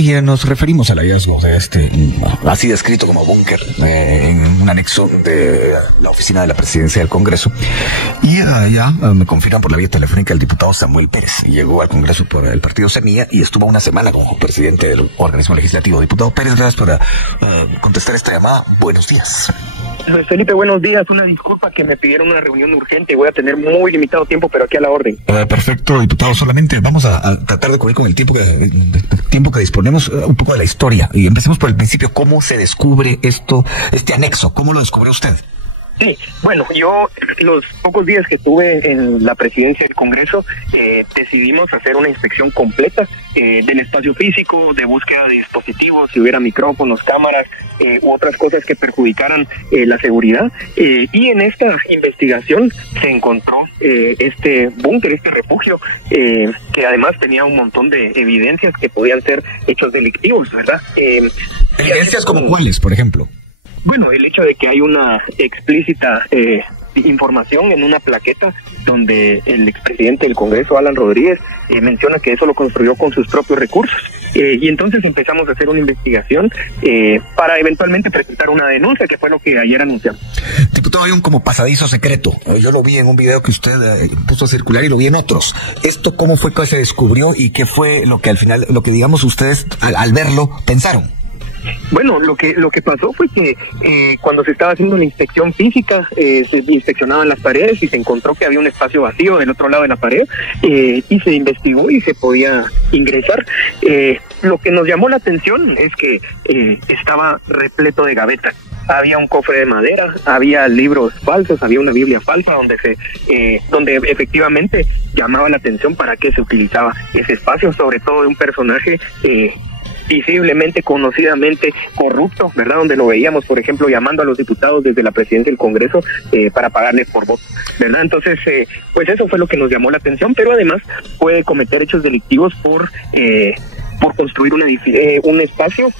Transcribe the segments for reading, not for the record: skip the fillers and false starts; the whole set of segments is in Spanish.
y nos referimos al hallazgo de así descrito como búnker, en un anexo de la oficina de la presidencia del Congreso. Y ya me confirman por la vía telefónica el diputado Samuel Pérez. Llegó al Congreso por el partido Semilla y estuvo una semana como presidente del organismo legislativo. Diputado Pérez, gracias por contestar esta llamada. Buenos días. Felipe, buenos días. Una disculpa que me pidieron una reunión urgente. Voy a tener muy limitado tiempo, pero aquí a la orden. Perfecto, diputado. Solamente vamos a tratar de cubrir con el tiempo que disponemos un poco de la historia. Y empecemos por el principio. ¿Cómo se descubre este anexo? ¿Cómo lo descubrió usted? Sí, bueno, yo los pocos días que estuve en la presidencia del Congreso decidimos hacer una inspección completa del espacio físico, de búsqueda de dispositivos, si hubiera micrófonos, cámaras u otras cosas que perjudicaran la seguridad. Y en esta investigación se encontró este búnker, este refugio, que además tenía un montón de evidencias que podían ser hechos delictivos, ¿verdad? ¿Evidencias como cuáles, por ejemplo? Bueno, el hecho de que hay una explícita información en una plaqueta donde el expresidente del Congreso, Alan Rodríguez, menciona que eso lo construyó con sus propios recursos. Y entonces empezamos a hacer una investigación para eventualmente presentar una denuncia, que fue lo que ayer anunciamos. Diputado, hay un como pasadizo secreto. Yo lo vi en un video que usted puso a circular y lo vi en otros. ¿Esto cómo fue que se descubrió y qué fue lo que al final, lo que digamos ustedes al verlo pensaron? Bueno, lo que pasó fue que cuando se estaba haciendo la inspección física, se inspeccionaban las paredes y se encontró que había un espacio vacío del otro lado de la pared, y se investigó y se podía ingresar. Lo que nos llamó la atención es que estaba repleto de gavetas. Había un cofre de madera, había libros falsos, había una Biblia falsa donde efectivamente llamaba la atención para qué se utilizaba ese espacio, sobre todo de un personaje visiblemente, conocidamente corrupto, ¿verdad? Donde lo veíamos, por ejemplo, llamando a los diputados desde la presidencia del Congreso para pagarles por voto, ¿verdad? Entonces, pues eso fue lo que nos llamó la atención, pero además puede cometer hechos delictivos por construir un espacio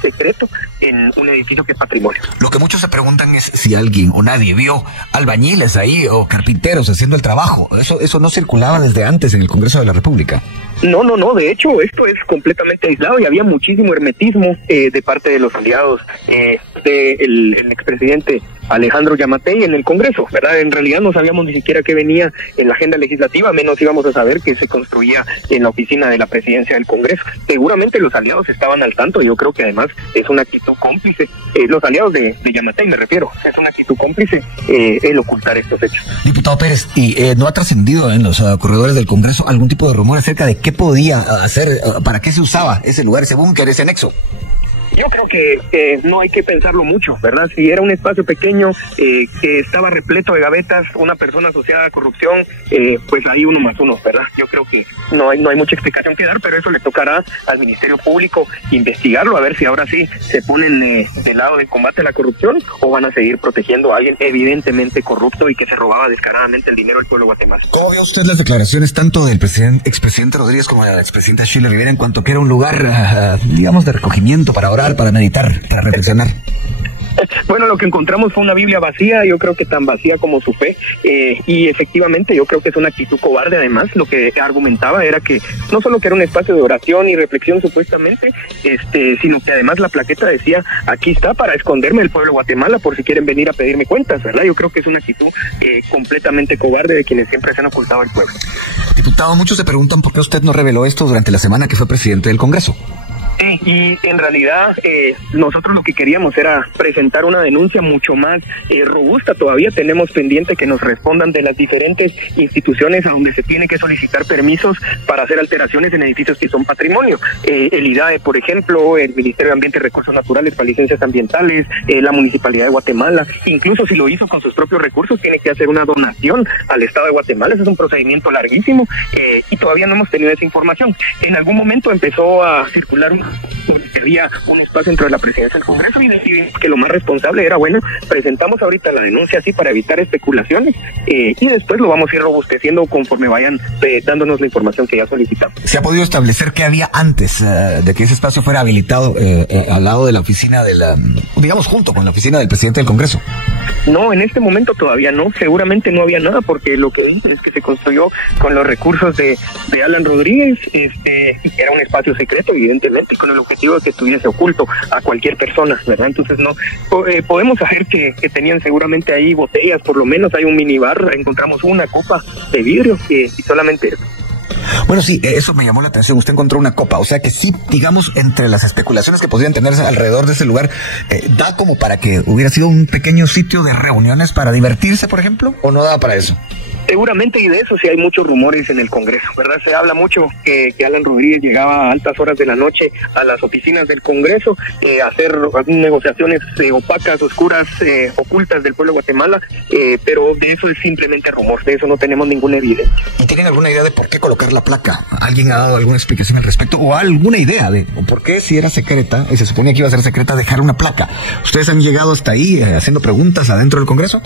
secreto en un edificio que es patrimonio. Lo que muchos se preguntan es si alguien o nadie vio albañiles ahí o carpinteros haciendo el trabajo. Eso no circulaba desde antes en el Congreso de la República. No, de hecho esto es completamente aislado y había muchísimo hermetismo de parte de los aliados del expresidente Alejandro Yamatei en el Congreso, ¿verdad? En realidad no sabíamos ni siquiera qué venía en la agenda legislativa, menos íbamos a saber que se construía en la oficina de la presidencia del Congreso. Seguramente los aliados estaban al tanto, y yo creo que además es una actitud cómplice, los aliados de Yamatei me refiero, es una actitud cómplice el ocultar estos hechos. Diputado Pérez, ¿y no ha trascendido en los corredores del Congreso algún tipo de rumor acerca de qué podía hacer, para qué se usaba ese lugar, ese búnker, ese anexo? Yo creo que no hay que pensarlo mucho, ¿verdad? Si era un espacio pequeño que estaba repleto de gavetas, una persona asociada a corrupción, pues ahí 1 más 1, ¿verdad? Yo creo que no hay mucha explicación que dar, pero eso le tocará al Ministerio Público investigarlo, a ver si ahora sí se ponen del lado del combate a la corrupción o van a seguir protegiendo a alguien evidentemente corrupto y que se robaba descaradamente el dinero del pueblo guatemalteco. ¿Cómo ve usted las declaraciones tanto del expresidente Rodríguez como de la expresidenta Sheila Rivera en cuanto que era un lugar, digamos, de recogimiento para orar, para meditar, para reflexionar? Bueno, lo que encontramos fue una Biblia vacía, yo creo que tan vacía como su fe, y efectivamente yo creo que es una actitud cobarde. Además, lo que argumentaba era que no solo que era un espacio de oración y reflexión supuestamente, sino que además la plaqueta decía: aquí está para esconderme el pueblo de Guatemala por si quieren venir a pedirme cuentas, ¿verdad? Yo creo que es una actitud completamente cobarde de quienes siempre se han ocultado el pueblo. Diputado, muchos se preguntan por qué usted no reveló esto durante la semana que fue presidente del Congreso. Sí, y en realidad nosotros lo que queríamos era presentar una denuncia mucho más robusta. Todavía tenemos pendiente que nos respondan de las diferentes instituciones a donde se tiene que solicitar permisos para hacer alteraciones en edificios que son patrimonio. El IDAE, por ejemplo, el Ministerio de Ambiente y Recursos Naturales para licencias ambientales, la Municipalidad de Guatemala. Incluso si lo hizo con sus propios recursos, tiene que hacer una donación al Estado de Guatemala. Ese es un procedimiento larguísimo y todavía no hemos tenido esa información. En algún momento empezó a circular había un espacio dentro de la presidencia del Congreso y decidimos que lo más responsable era, bueno, presentamos ahorita la denuncia así para evitar especulaciones y después lo vamos a ir robusteciendo conforme vayan dándonos la información que ya solicitamos. ¿Se ha podido establecer qué había antes de que ese espacio fuera habilitado al lado de la oficina de la, digamos, junto con la oficina del presidente del Congreso? No, en este momento todavía no, seguramente no había nada, porque lo que dice es que se construyó con los recursos de Alan Rodríguez, era un espacio secreto, evidentemente. con el objetivo de que estuviese oculto a cualquier persona, ¿verdad? Entonces no podemos saber que tenían seguramente ahí botellas, por lo menos hay un minibar, encontramos una copa de vidrio y solamente eso. Bueno, sí, eso me llamó la atención. Usted encontró una copa, o sea que sí, digamos, entre las especulaciones que podrían tenerse alrededor de ese lugar, ¿da como para que hubiera sido un pequeño sitio de reuniones para divertirse, por ejemplo? ¿O no da para eso? Seguramente, y de eso sí hay muchos rumores en el Congreso, ¿verdad? Se habla mucho que Alan Rodríguez llegaba a altas horas de la noche a las oficinas del Congreso a hacer negociaciones opacas, oscuras, ocultas del pueblo de Guatemala, pero de eso es simplemente rumor, de eso no tenemos ninguna evidencia. ¿Y tienen alguna idea de por qué colocar la placa? ¿Alguien ha dado alguna explicación al respecto? ¿O alguna idea de por qué, si era secreta, y se suponía que iba a ser secreta, dejar una placa? ¿Ustedes han llegado hasta ahí haciendo preguntas adentro del Congreso?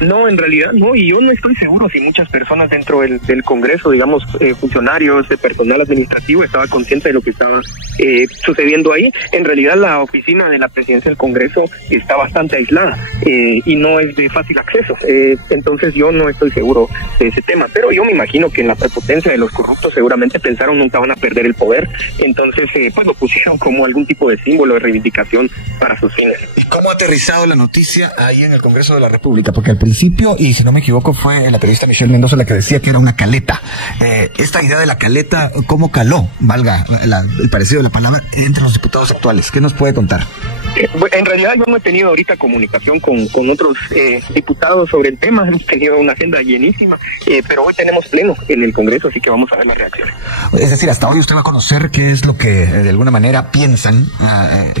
No, en realidad no, y yo no estoy seguro si muchas personas dentro del Congreso, digamos, funcionarios, personal administrativo, estaba consciente de lo que estaba sucediendo ahí. En realidad la oficina de la presidencia del Congreso está bastante aislada y no es de fácil acceso, entonces yo no estoy seguro de ese tema, pero yo me imagino que en la prepotencia de los corruptos seguramente pensaron nunca van a perder el poder, entonces pues lo pusieron como algún tipo de símbolo de reivindicación para sus fines. ¿Y cómo ha aterrizado la noticia ahí en el Congreso de la República? Porque al principio, y si no me equivoco, fue la periodista Michelle Mendoza la que decía que era una caleta. Esta idea de la caleta, ¿cómo caló, valga el parecido de la palabra, entre los diputados actuales? ¿Qué nos puede contar? En realidad yo no he tenido ahorita comunicación con otros diputados sobre el tema, hemos tenido una agenda llenísima, pero hoy tenemos pleno en el Congreso, así que vamos a ver las reacciones. Es decir, hasta hoy usted va a conocer qué es lo que de alguna manera piensan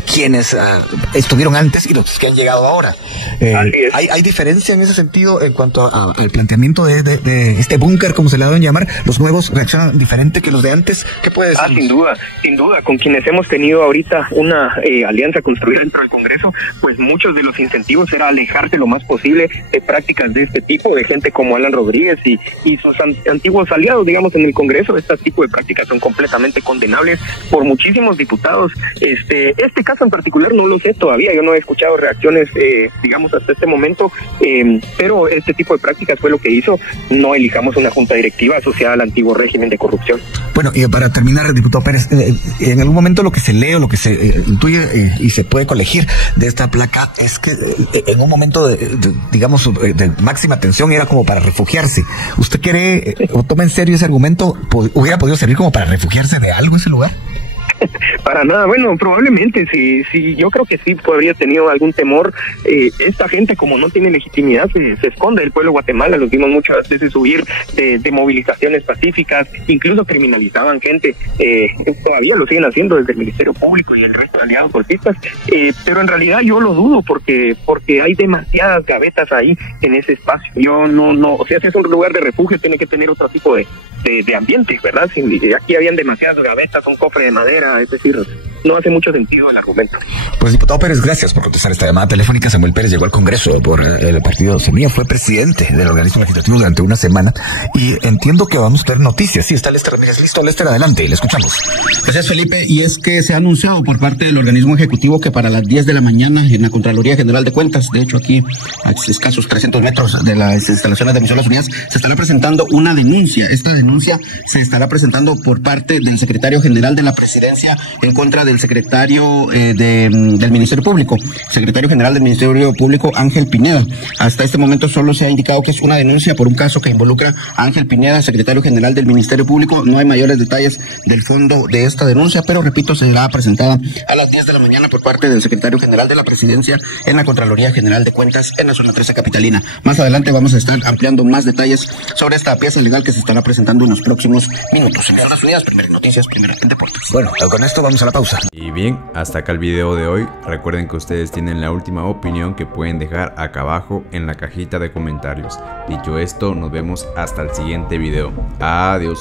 quienes estuvieron antes y los que han llegado ahora. ¿Hay diferencia en ese sentido en cuanto al planteamiento de este búnker, como se le ha dado en llamar? ¿Los nuevos reaccionan diferente que los de antes? ¿Qué puede decir? Sin duda, con quienes hemos tenido ahorita una alianza construida dentro del Congreso, pues muchos de los incentivos era alejarse lo más posible de prácticas de este tipo, de gente como Alan Rodríguez y sus antiguos aliados, digamos, en el Congreso. Este tipo de prácticas son completamente condenables por muchísimos diputados. Este caso en particular no lo sé todavía, yo no he escuchado reacciones, digamos, hasta este momento, pero este tipo de prácticas fue lo que hizo no elijamos una junta directiva asociada al antiguo régimen de corrupción. Bueno, y para terminar, diputado Pérez, en algún momento lo que se lee o lo que se intuye y se puede colegir de esta placa es que en un momento digamos de máxima tensión era como para refugiarse. ¿Usted cree o toma en serio ese argumento? ¿Hubiera podido servir como para refugiarse de algo ese lugar? Para nada, bueno, probablemente sí, yo creo que sí podría tenido algún temor. Esta gente, como no tiene legitimidad, se esconde del pueblo de Guatemala. Los vimos muchas veces huir de movilizaciones pacíficas, incluso criminalizaban gente, todavía lo siguen haciendo desde el Ministerio Público y el resto de aliados golpistas, pero en realidad yo lo dudo porque hay demasiadas gavetas ahí en ese espacio. Yo no, o sea, si es un lugar de refugio tiene que tener otro tipo de ambiente, ¿verdad? Aquí habían demasiadas gavetas, un cofre de madera, es decir, no hace mucho sentido el argumento. Pues diputado Pérez, gracias por contestar esta llamada telefónica. Samuel Pérez llegó al Congreso por el partido Semilla, fue presidente del organismo legislativo durante una semana y entiendo que vamos a tener noticias. Sí, está Lester Ramírez. Listo, Lester, adelante, le escuchamos. Gracias, Felipe. Y es que se ha anunciado por parte del organismo ejecutivo que para las 10 de la mañana en la Contraloría General de Cuentas, de hecho aquí a escasos 300 metros de las instalaciones de Emisoras Unidas, se estará presentando una denuncia. Esta denuncia se estará presentando por parte del secretario general de la Presidencia en contra del secretario del Ministerio Público, secretario general del Ministerio Público, Ángel Pineda. Hasta este momento solo se ha indicado que es una denuncia por un caso que involucra a Ángel Pineda, secretario general del Ministerio Público. No hay mayores detalles del fondo de esta denuncia, pero repito, será presentada a las 10 de la mañana por parte del secretario general de la Presidencia en la Contraloría General de Cuentas en la zona 13 capitalina. Más adelante vamos a estar ampliando más detalles sobre esta pieza legal que se estará presentando en los próximos minutos. Emisoras Unidas, primero en noticias, primero en deportes. Bueno, con esto vamos a la pausa. Y bien, hasta acá el video de hoy. Recuerden que ustedes tienen la última opinión que pueden dejar acá abajo en la cajita de comentarios. Dicho esto, nos vemos hasta el siguiente video. Adiós.